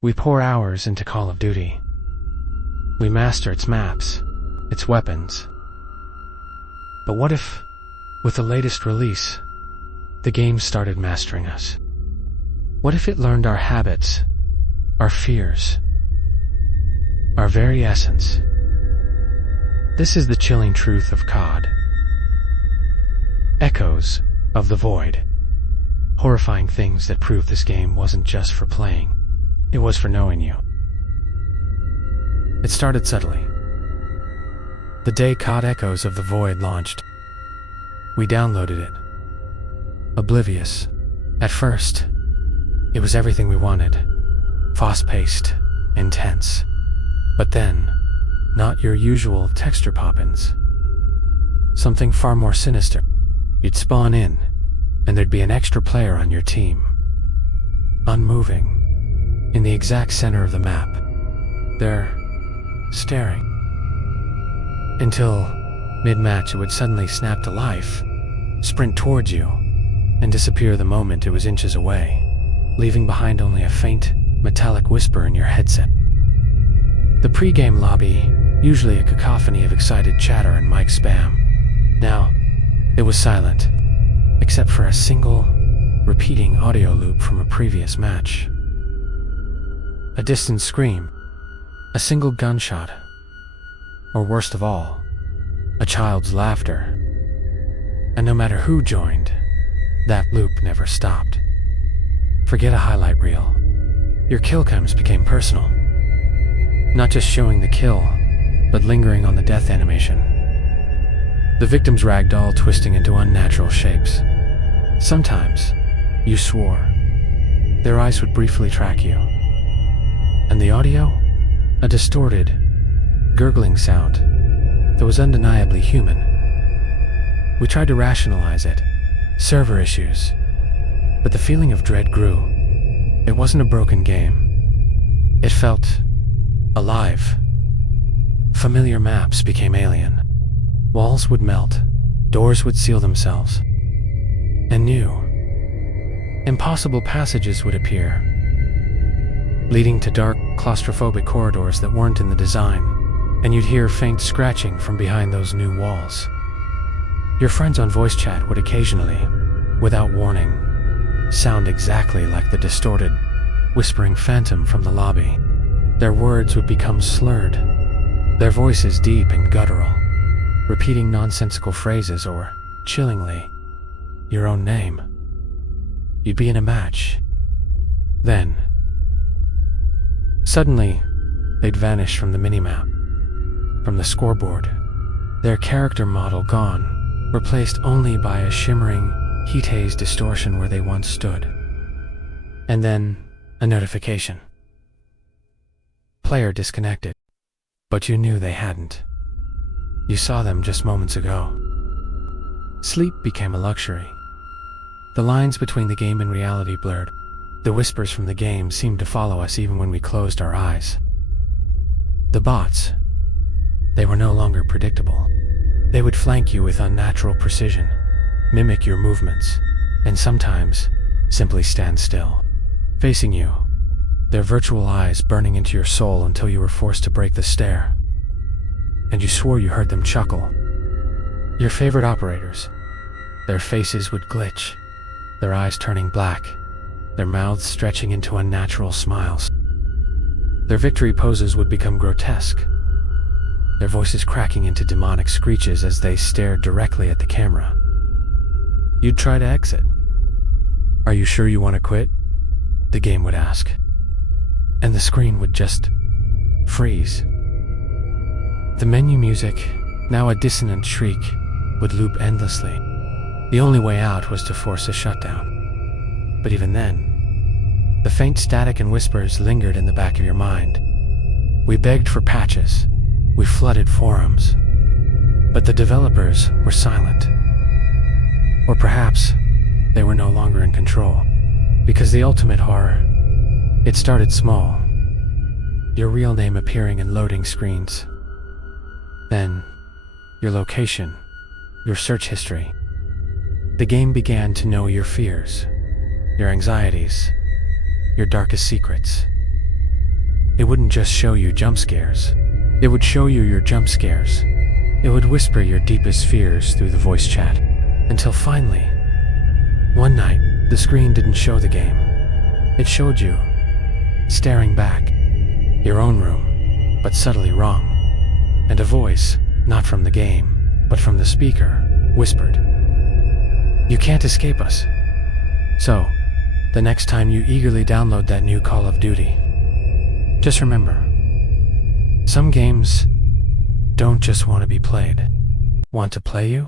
We pour hours into Call of Duty. We master its maps, its weapons. But what if, with the latest release, the game started mastering us? What if it learned our habits, our fears, our very essence? This is the chilling truth of COD. Echoes of the Void. Horrifying things that prove this game wasn't just for playing. It was for knowing you. It started subtly. The day COD Echoes of the Void launched, we downloaded it. Oblivious. At first, it was everything we wanted. Fast-paced, intense. But then, not your usual texture pop-ins. Something far more sinister. You'd spawn in, and there'd be an extra player on your team. Unmoving. In the exact center of the map. They're staring. Until, mid-match, it would suddenly snap to life, sprint towards you, and disappear the moment it was inches away, leaving behind only a faint, metallic whisper in your headset. The pre-game lobby, usually a cacophony of excited chatter and mic spam. Now, it was silent, except for a single, repeating audio loop from a previous match. A distant scream, a single gunshot, or worst of all, a child's laughter. And no matter who joined, that loop never stopped. Forget a highlight reel. Your killcams became personal. Not just showing the kill, but lingering on the death animation. The victim's ragdoll twisting into unnatural shapes. Sometimes, you swore, their eyes would briefly track you. And the audio? A distorted, gurgling sound that was undeniably human. We tried to rationalize it, server issues, but the feeling of dread grew. It wasn't a broken game. It felt alive. Familiar maps became alien. Walls would melt, doors would seal themselves, and new, impossible passages would appear, leading to dark, claustrophobic corridors that weren't in the design, and you'd hear faint scratching from behind those new walls. Your friends on voice chat would occasionally, without warning, sound exactly like the distorted, whispering phantom from the lobby. Their words would become slurred, their voices deep and guttural, repeating nonsensical phrases or, chillingly, your own name. You'd be in a match. Then, suddenly, they'd vanish from the minimap, from the scoreboard, their character model gone, replaced only by a shimmering, heat-haze distortion where they once stood. And then, a notification. Player disconnected. But you knew they hadn't. You saw them just moments ago. Sleep became a luxury. The lines between the game and reality blurred. The whispers from the game seemed to follow us even when we closed our eyes. The bots, they were no longer predictable. They would flank you with unnatural precision, mimic your movements, and sometimes simply stand still, facing you, their virtual eyes burning into your soul until you were forced to break the stare. And you swore you heard them chuckle. Your favorite operators. Their faces would glitch, their eyes turning black, their mouths stretching into unnatural smiles. Their victory poses would become grotesque, their voices cracking into demonic screeches as they stared directly at the camera. You'd try to exit. "Are you sure you want to quit?" the game would ask. And the screen would just freeze. The menu music, now a dissonant shriek, would loop endlessly. The only way out was to force a shutdown. But even then, the faint static and whispers lingered in the back of your mind. We begged for patches. We flooded forums. But the developers were silent. Or perhaps they were no longer in control. Because the ultimate horror, it started small. Your real name appearing in loading screens. Then, your location, your search history. The game began to know your fears, your anxieties, your darkest secrets. it wouldn't just show you jump scares. It would show you your jump scares. It would whisper your deepest fears through the voice chat. Until finally, one night, the screen didn't show the game. It showed you, staring back, your own room, but subtly wrong. And a voice, not from the game, but from the speaker, whispered, "You can't escape us." So, the next time you eagerly download that new Call of Duty, just remember, some games don't just want to be played. Want to play you?